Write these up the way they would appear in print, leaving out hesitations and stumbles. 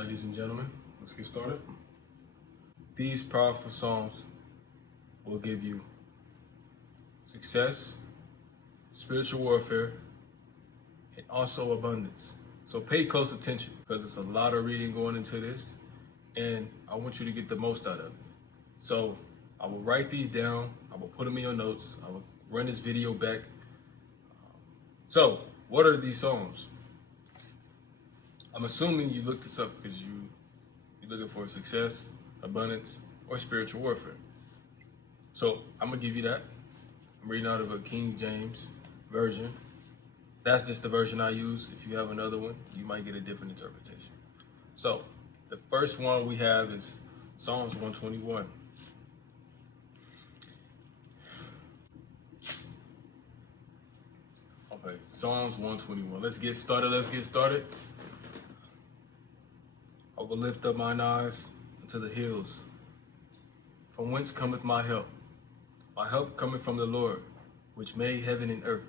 ladies and gentlemen, let's get started. These powerful songs will give you success, spiritual warfare, and also abundance. So pay close attention because it's a lot of reading going into this, and I want you to get the most out of it. So I will write these down, I will put them in your notes, I will run this video back. So, what are these songs? I'm assuming you looked this up because you're looking for success, abundance, or spiritual warfare. So I'm gonna give you that. I'm reading out of a King James version. That's just the version I use. If you have another one, you might get a different interpretation. So the first one we have is Psalms 121. Okay, Psalms 121. Let's get started. I will lift up mine eyes unto the hills. From whence cometh my help? My help cometh from the Lord, which made heaven and earth.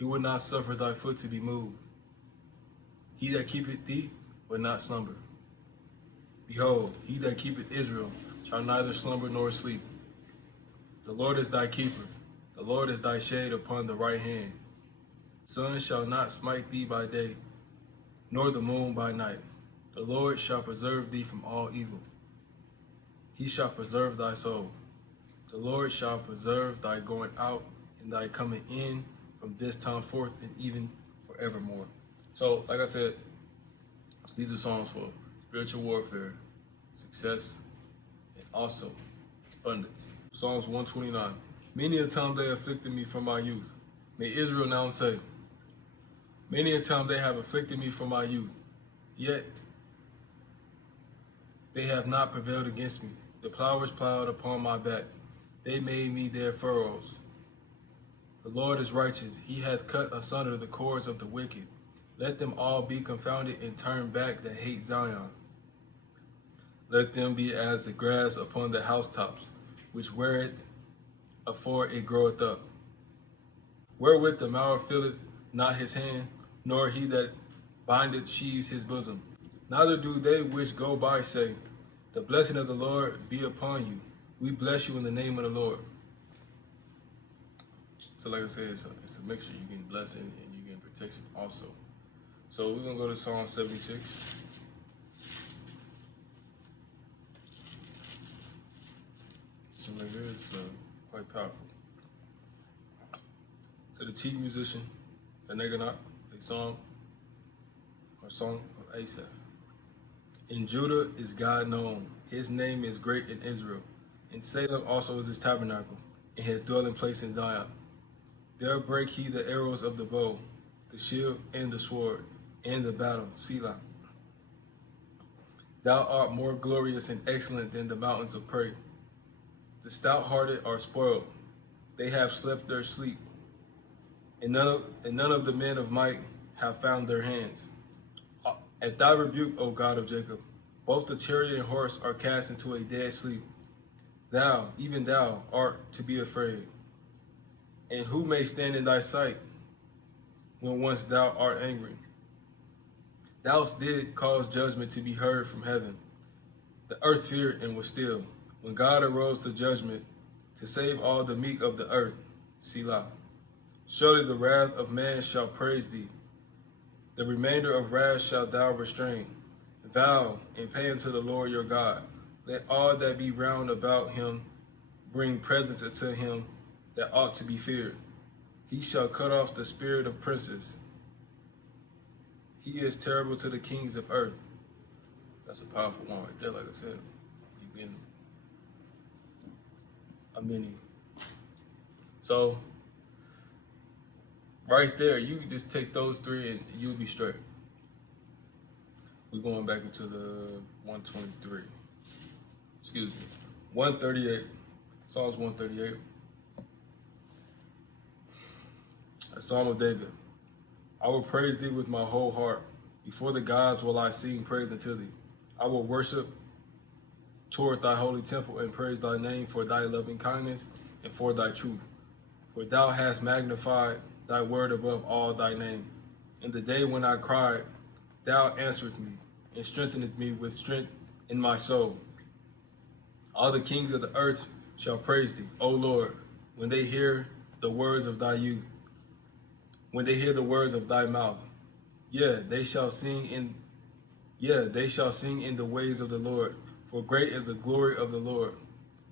He will not suffer thy foot to be moved. He that keepeth thee will not slumber. Behold, he that keepeth Israel shall neither slumber nor sleep. The Lord is thy keeper. The Lord is thy shade upon the right hand. Sun shall not smite thee by day, nor the moon by night. The Lord shall preserve thee from all evil. He shall preserve thy soul. The Lord shall preserve thy going out and thy coming in from this time forth and even forevermore. So, like I said, these are songs for spiritual warfare, success, and also abundance. Psalms 129. Many a time they afflicted me from my youth. May Israel now say, many a time they have afflicted me from my youth. Yet they have not prevailed against me. The plowers plowed upon my back. They made me their furrows. The Lord is righteous. He hath cut asunder the cords of the wicked. Let them all be confounded and turn back that hate Zion. Let them be as the grass upon the housetops, which weareth afore it groweth up. Wherewith the mower filleth not his hand, nor he that bindeth sheaves his bosom. Neither do they which go by say, the blessing of the Lord be upon you. We bless you in the name of the Lord. So like I said, it's a mixture. You get blessing and you get protection also. So we're going to go to Psalm 76. So right here is quite powerful. So the chief musician, a Neganot, a song of Asaph. In Judah is God known. His name is great in Israel. In Salem also is his tabernacle, and his dwelling place in Zion. There break he the arrows of the bow, the shield and the sword, and the battle, Selah. Thou art more glorious and excellent than the mountains of prey. The stout-hearted are spoiled. They have slept their sleep. And none of the men of might have found their hands. At thy rebuke, O God of Jacob, both the chariot and horse are cast into a dead sleep. Thou, even thou, art to be afraid. And who may stand in thy sight when once thou art angry? Thou did cause judgment to be heard from heaven. The earth feared and was still, when God arose to judgment to save all the meek of the earth, Selah. Surely the wrath of man shall praise thee. The remainder of wrath shalt thou restrain. Vow and pay unto the Lord your God. Let all that be round about him bring presents unto him that ought to be feared. He shall cut off the spirit of princes. He is terrible to the kings of earth. That's a powerful one right there, like I said. You get a mini. So, right there, you just take those three and you'll be straight. We're going back into the 123. Excuse me. 138. Psalms 138. A Psalm of David. I will praise thee with my whole heart. Before the gods will I sing praise unto thee. I will worship toward thy holy temple and praise thy name for thy loving kindness and for thy truth. For thou hast magnified thy word above all thy name. In the day when I cried, thou answered me. and strengtheneth me with strength in my soul. All the kings of the earth shall praise thee, O Lord, when they hear the words of thy youth, when they hear the words of thy mouth. They shall sing in the ways of the Lord, for great is the glory of the Lord.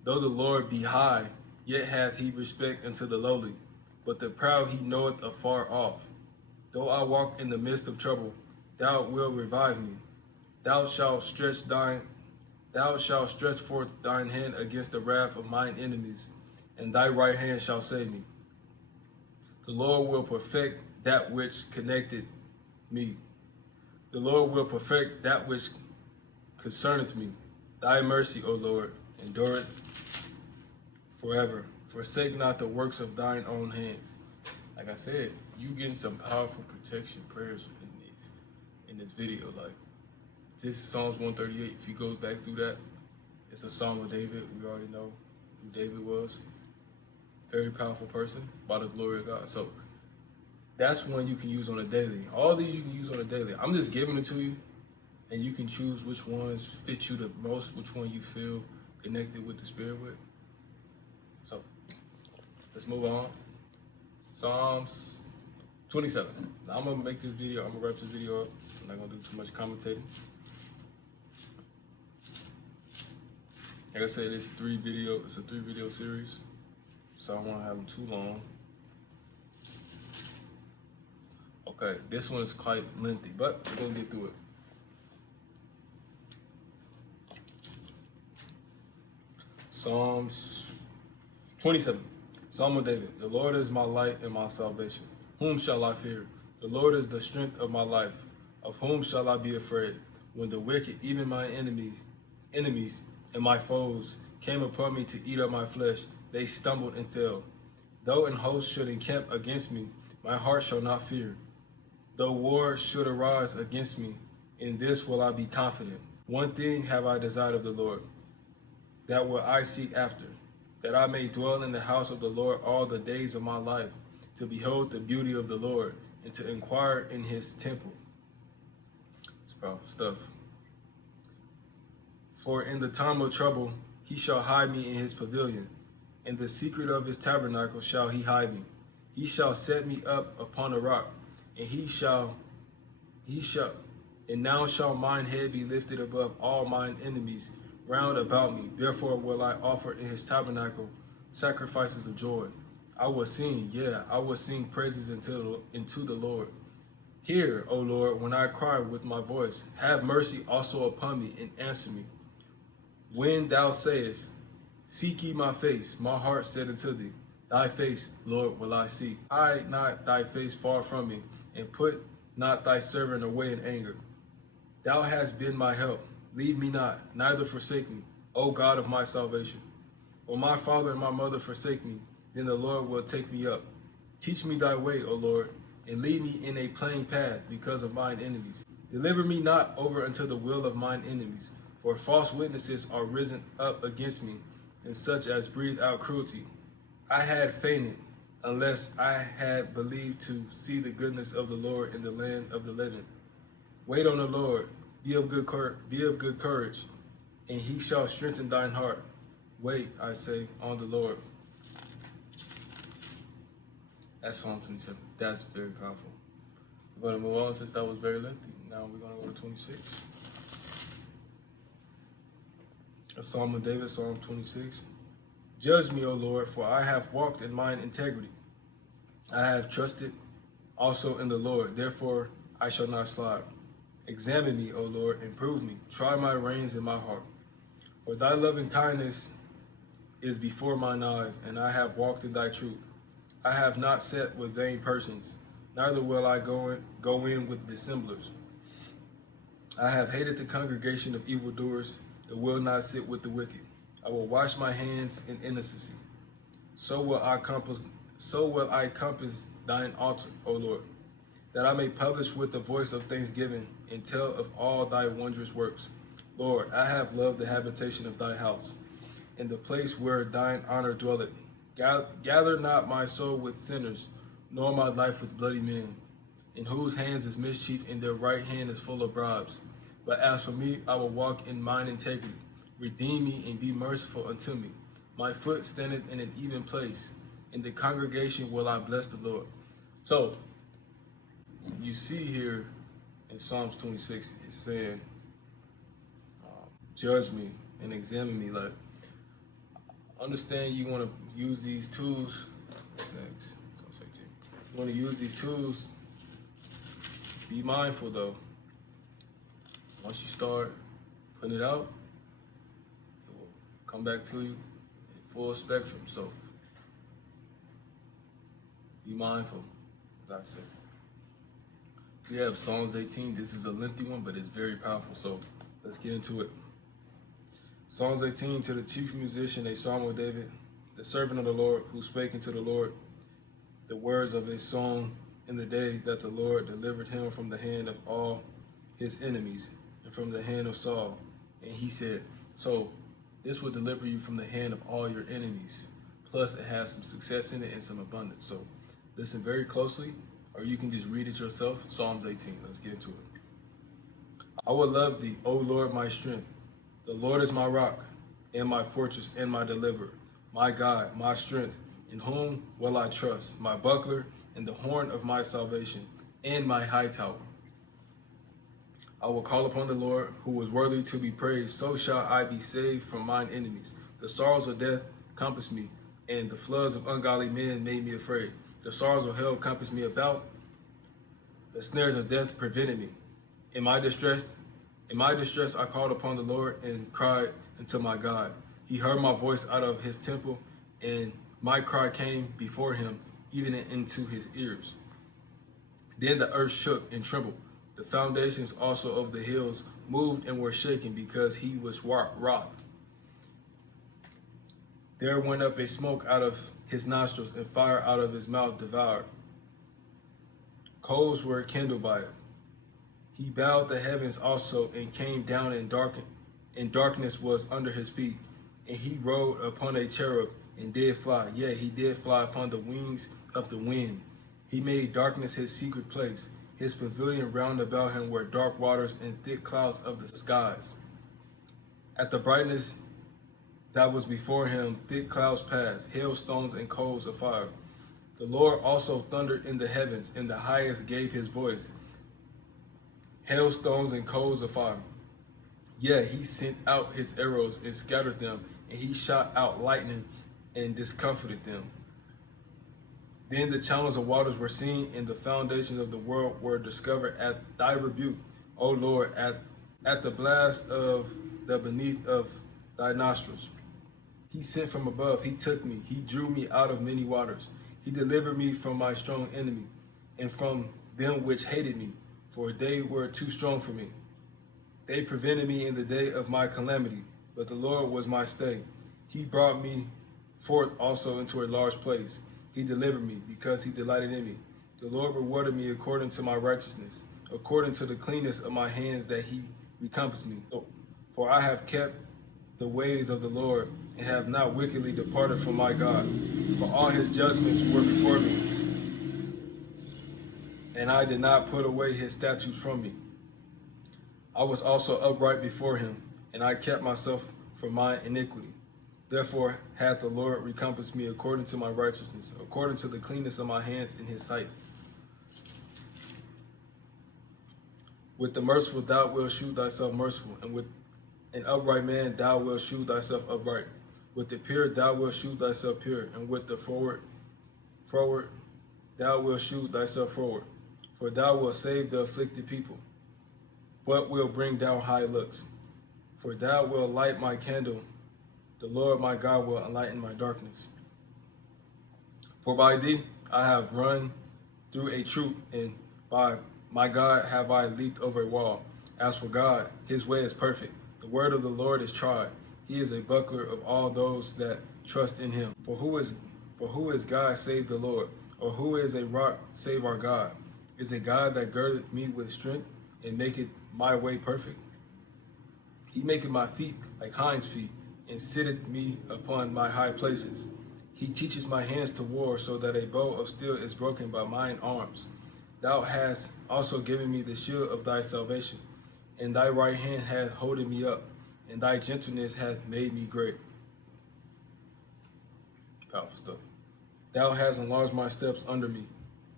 Though the Lord be high, yet hath he respect unto the lowly, but the proud he knoweth afar off. Though I walk in the midst of trouble, thou wilt revive me. Thou shalt stretch forth thine hand against the wrath of mine enemies, and thy right hand shall save me. The Lord will perfect that which connected me. The Lord will perfect that which concerneth me. Thy mercy, O Lord, endureth forever. Forsake not the works of thine own hands. Like I said, you getting some powerful protection prayers in this video. Like, this is Psalms 138. If you go back through that, it's a Psalm of David. We already know who David was. Very powerful person by the glory of God. So that's one you can use on a daily. All these you can use on a daily. I'm just giving it to you, and you can choose which ones fit you the most, which one you feel connected with the Spirit with. So let's move on. Psalms 27. Now I'm gonna make this video. I'm gonna wrap this video up. I'm not gonna do too much commentating. Like I said, it's a 3-video series, so I don't want to have them too long. Okay, this one is quite lengthy, but we're gonna get through it. Psalms 27. Psalm of David. The Lord is my light and my salvation. Whom shall I fear? The Lord is the strength of my life. Of whom shall I be afraid? When the wicked, even my enemies, and my foes came upon me to eat up my flesh, they stumbled and fell. Though an host should encamp against me, my heart shall not fear. Though war should arise against me, in this will I be confident. One thing have I desired of the Lord, that will I seek after, that I may dwell in the house of the Lord all the days of my life, to behold the beauty of the Lord, and to inquire in his temple. It's powerful stuff. For in the time of trouble he shall hide me in his pavilion. In the secret of his tabernacle shall he hide me. He shall set me up upon a rock, and now shall mine head be lifted above all mine enemies round about me. Therefore will I offer in his tabernacle sacrifices of joy. I will sing, I will sing praises unto the Lord. Hear, O Lord, when I cry with my voice. Have mercy also upon me and answer me. When thou sayest, seek ye my face, my heart said unto thee, thy face, Lord, will I seek. Hide not thy face far from me, and put not thy servant away in anger. Thou hast been my help. Leave me not, neither forsake me, O God of my salvation. When my father and my mother forsake me, then the Lord will take me up. Teach me thy way, O Lord, and lead me in a plain path because of mine enemies. Deliver me not over unto the will of mine enemies, for false witnesses are risen up against me, and such as breathe out cruelty. I had fainted, unless I had believed to see the goodness of the Lord in the land of the living. Wait on the Lord, be of good courage, and he shall strengthen thine heart. Wait, I say, on the Lord. That's Psalm 27. That's very powerful. We're going to move on since that was very lengthy. Now we're going to go to 26. A Psalm of David, Psalm 26. Judge me, O Lord, for I have walked in mine integrity. I have trusted also in the Lord, therefore I shall not slide. Examine me, O Lord, and prove me. Try my reins in my heart. For thy loving kindness is before mine eyes, and I have walked in thy truth. I have not sat with vain persons, neither will I go in with dissemblers. I have hated the congregation of evildoers, and will not sit with the wicked. I will wash my hands in innocency. So will I compass thine altar, O Lord, that I may publish with the voice of thanksgiving and tell of all thy wondrous works. Lord, I have loved the habitation of thy house, in the place where thine honor dwelleth. Gather not my soul with sinners, nor my life with bloody men, in whose hands is mischief, and their right hand is full of bribes. But as for me, I will walk in mine integrity. Redeem me and be merciful unto me. My foot standeth in an even place. In the congregation will I bless the Lord. So you see here in Psalms 26, it's saying, judge me and examine me. Like, understand you want to use these tools. What's next? You want to use these tools. Be mindful though. Once you start putting it out, it will come back to you in full spectrum. So be mindful, as I said. We have Psalms 18. This is a lengthy one, but it's very powerful. So let's get into it. Psalms 18, to the chief musician, a psalm of David, the servant of the Lord, who spake unto the Lord the words of his song in the day that the Lord delivered him from the hand of all his enemies and from the hand of Saul. And he said, so this will deliver you from the hand of all your enemies. Plus it has some success in it and some abundance. So listen very closely, or you can just read it yourself. Psalms 18, let's get into it. I will love thee, O Lord, my strength. The Lord is my rock and my fortress and my deliverer, my God, my strength, in whom will I trust, my buckler and the horn of my salvation, and my high tower. I will call upon the Lord, who is worthy to be praised. So shall I be saved from mine enemies. The sorrows of death compassed me, and the floods of ungodly men made me afraid. The sorrows of hell compassed me about. The snares of death prevented me. In my distress, I called upon the Lord and cried unto my God. He heard my voice out of his temple, and my cry came before him, even into his ears. Then the earth shook and trembled. The foundations also of the hills moved and were shaken, because he was wroth. There went up a smoke out of his nostrils, and fire out of his mouth devoured. Coals were kindled by it. He bowed the heavens also, and came down in darkness was under his feet. And he rode upon a cherub, and did fly. Yea, he did fly upon the wings of the wind. He made darkness his secret place. His pavilion round about him were dark waters and thick clouds of the skies. At the brightness that was before him, thick clouds passed, hailstones and coals of fire. The Lord also thundered in the heavens, and the highest gave his voice. Hailstones and coals of fire. Yeah, he sent out his arrows and scattered them, and he shot out lightning and discomfited them. Then the channels of waters were seen, and the foundations of the world were discovered at thy rebuke, O Lord, at the blast of the beneath of thy nostrils. He sent from above, he took me, he drew me out of many waters. He delivered me from my strong enemy, and from them which hated me, for they were too strong for me. They prevented me in the day of my calamity, but the Lord was my stay. He brought me forth also into a large place. He delivered me, because he delighted in me. The Lord rewarded me according to my righteousness, according to the cleanness of my hands that he recompassed me. For I have kept the ways of the Lord, and have not wickedly departed from my God. For all his judgments were before me, and I did not put away his statutes from me. I was also upright before him, and I kept myself from my iniquity. Therefore hath the Lord recompassed me according to my righteousness, according to the cleanness of my hands in his sight. With the merciful thou wilt shew thyself merciful, and with an upright man thou wilt shew thyself upright. With the pure thou wilt shew thyself pure, and with the forward thou wilt shew thyself forward. For thou wilt save the afflicted people, but will bring down high looks. For thou wilt light my candle, the Lord my God will enlighten my darkness. For by thee I have run through a troop, and by my God have I leaped over a wall. As for God, his way is perfect. The word of the Lord is tried. He is a buckler of all those that trust in him. For who is God save the Lord? Or who is a rock save our God? Is a God that girdeth me with strength, and maketh my way perfect? He maketh my feet like hinds' feet, and sitteth me upon my high places. He teaches my hands to war, so that a bow of steel is broken by mine arms. Thou hast also given me the shield of thy salvation, and thy right hand hath holden me up, and thy gentleness hath made me great. Powerful stuff. Thou hast enlarged my steps under me,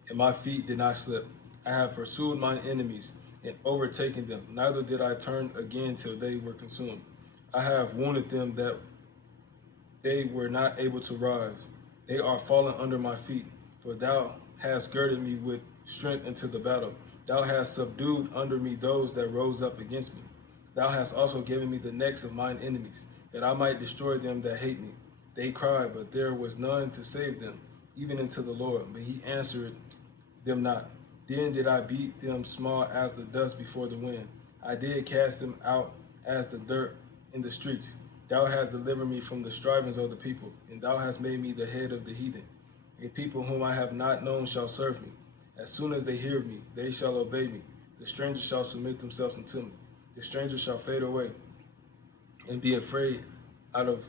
and my feet did not slip. I have pursued mine enemies and overtaken them, neither did I turn again till they were consumed. I have wounded them that they were not able to rise. They are fallen under my feet, for thou hast girded me with strength into the battle. Thou hast subdued under me those that rose up against me. Thou hast also given me the necks of mine enemies, that I might destroy them that hate me. They cried, but there was none to save them, even unto the Lord, but he answered them not. Then did I beat them small as the dust before the wind. I did cast them out as the dirt in the streets. Thou hast delivered me from the strivings of the people, and thou hast made me the head of the heathen. A people whom I have not known shall serve me. As soon as they hear me, they shall obey me. The strangers shall submit themselves unto me. The strangers shall fade away and be afraid out of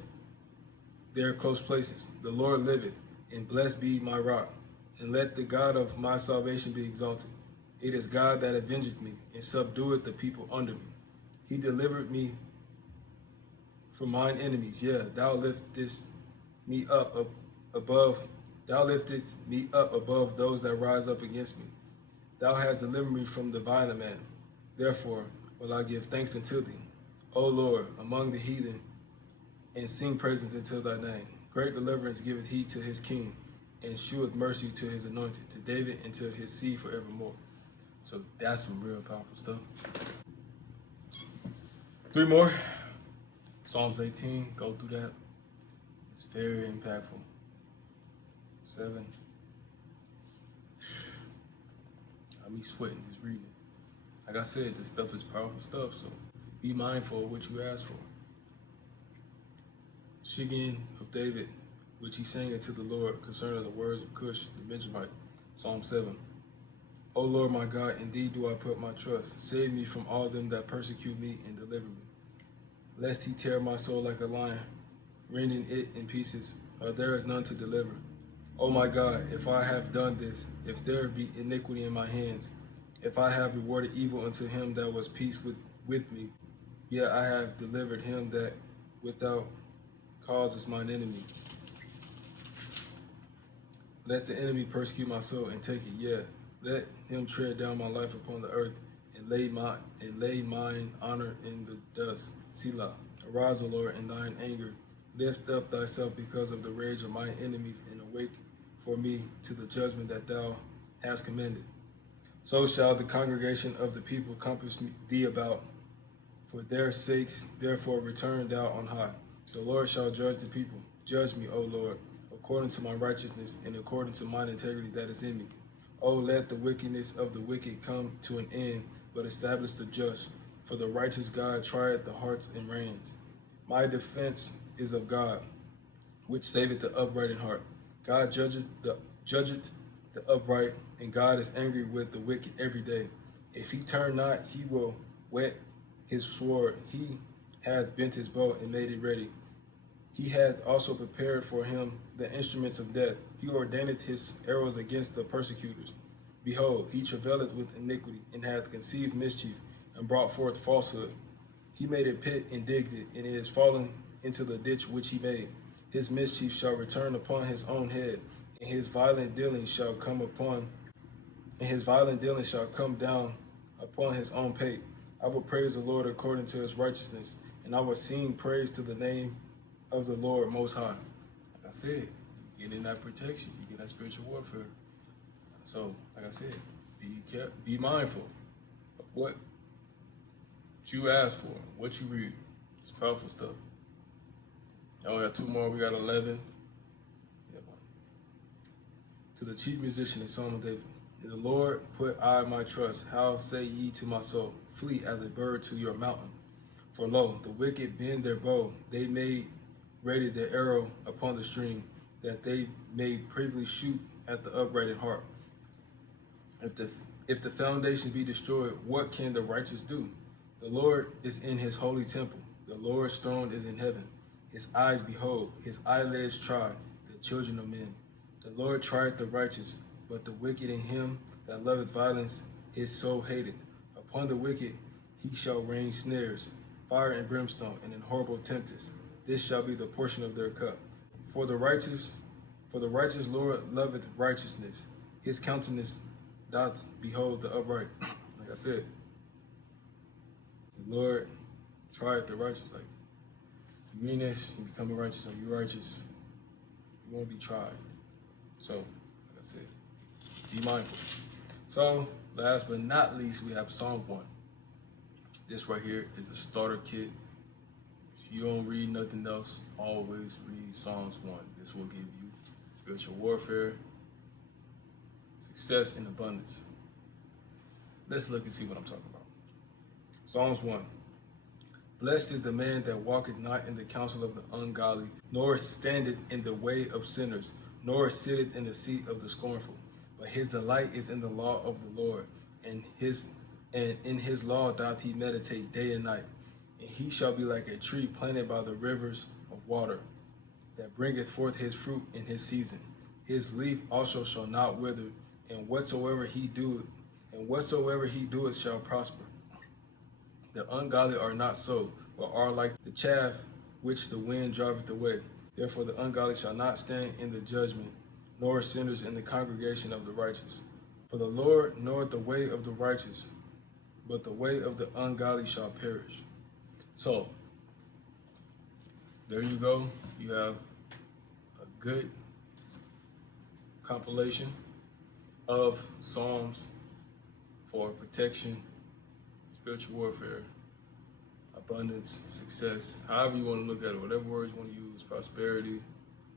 their close places. The Lord liveth, and blessed be my rock, and let the God of my salvation be exalted. It is God that avengeth me, and subdueth the people under me. He delivered me from mine enemies. Yeah, thou liftest me up above. Thou liftest me up above those that rise up against me. Thou hast delivered me from the violent man. Therefore will I give thanks unto thee, O Lord, among the heathen, and sing praises unto thy name. Great deliverance giveth he to his king, and sheweth mercy to his anointed, to David and to his seed forevermore. So that's some real powerful stuff. 3 more. Psalms 18, go through that. It's very impactful. 7. Got me sweating just reading. Like I said, this stuff is powerful stuff, so be mindful of what you ask for. Shiggin of David, which he sang unto the Lord concerning the words of Cush the Benjamite. Psalm 7. O Lord my God, in thee do I put my trust. Save me from all them that persecute me and deliver me. Lest he tear my soul like a lion, rending it in pieces, or there is none to deliver. O my God, if I have done this, if there be iniquity in my hands, if I have rewarded evil unto him that was peace with me, yet I have delivered him that without cause is mine enemy. Let the enemy persecute my soul and take it, yet let him tread down my life upon the earth, and lay mine honor in the dust. Selah. Arise, O Lord, in thine anger. Lift up thyself because of the rage of my enemies, and awake for me to the judgment that thou hast commanded. So shall the congregation of the people compass thee about. For their sakes, therefore, return thou on high. The Lord shall judge the people. Judge me, O Lord, according to my righteousness and according to mine integrity that is in me. O let the wickedness of the wicked come to an end, but establish the just. For the righteous God trieth the hearts and reins. My defense is of God, which saveth the upright in heart. God judgeth the upright, and God is angry with the wicked every day. If he turn not, he will whet his sword. He hath bent his bow and made it ready. He hath also prepared for him the instruments of death. He ordaineth his arrows against the persecutors. Behold, he travaileth with iniquity, and hath conceived mischief, and brought forth falsehood. He made a pit and digged it, and it is fallen into the ditch which he made. His mischief shall return upon his own head, and his violent dealings shall come down upon his own pate. I will praise the Lord according to his righteousness, and I will sing praise to the name of the Lord Most High. Like I said, you get in that protection, you get that spiritual warfare. So, like I said, be mindful of what you ask for, what you read. It's powerful stuff. Oh, we got 2 more. We got 11. Yeah, to the chief musician in Psalm of David. In the Lord put I my trust. How say ye to my soul, flee as a bird to your mountain? For lo, the wicked bend their bow. They made ready their arrow upon the string, that they may privily shoot at the upright in heart. If the foundation be destroyed, what can the righteous do? The Lord is in his holy temple. The Lord's throne is in heaven. His eyes behold, his eyelids try the children of men. The Lord trieth the righteous, but the wicked and him that loveth violence his soul hateth. Upon the wicked he shall rain snares, fire and brimstone, and an horrible tempest. This shall be the portion of their cup. For the righteous Lord loveth righteousness. His countenance doth behold the upright. Like I said, the Lord trieth the righteous. Like, you read this, you become righteous. Are you righteous? You want to be tried. So, like I said, be mindful. So, last but not least, we have Psalm 1. This right here is a starter kit. If you don't read nothing else, always read Psalms 1. This will give you spiritual warfare, success, and abundance. Let's look and see what I'm talking about. Psalms 1. Blessed is the man that walketh not in the counsel of the ungodly, nor standeth in the way of sinners, nor sitteth in the seat of the scornful. But his delight is in the law of the Lord, and in his law doth he meditate day and night. And he shall be like a tree planted by the rivers of water, that bringeth forth his fruit in his season. His leaf also shall not wither, and whatsoever he doeth shall prosper. The ungodly are not so, but are like the chaff which the wind driveth away. Therefore the ungodly shall not stand in the judgment, nor sinners in the congregation of the righteous. For the Lord knoweth the way of the righteous, but the way of the ungodly shall perish. So, there you go. You have a good compilation of Psalms for protection, spiritual warfare, abundance, success, however you want to look at it, whatever words you want to use, prosperity,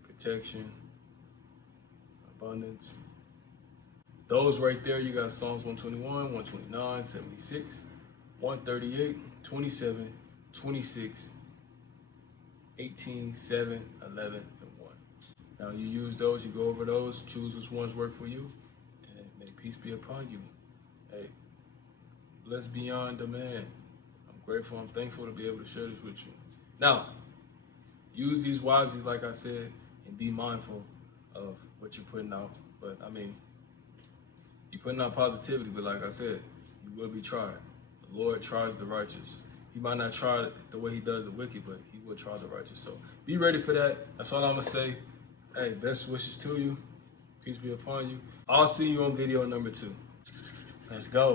protection, abundance. Those right there, you got Psalms 121, 129, 76, 138, 27, 26, 18, 7, 11, and 1. Now you use those, you go over those, choose which ones work for you, and may peace be upon you. Hey, blessed beyond demand. I'm grateful, I'm thankful to be able to share this with you. Now, use these wisely, like I said, and be mindful of what you're putting out. But I mean, you're putting out positivity, but like I said, you will be tried. The Lord tries the righteous. He might not try it the way he does the wicked, but he will try the righteous. So be ready for that. That's all I'm going to say. Hey, best wishes to you. Peace be upon you. I'll see you on video number 2. Let's go.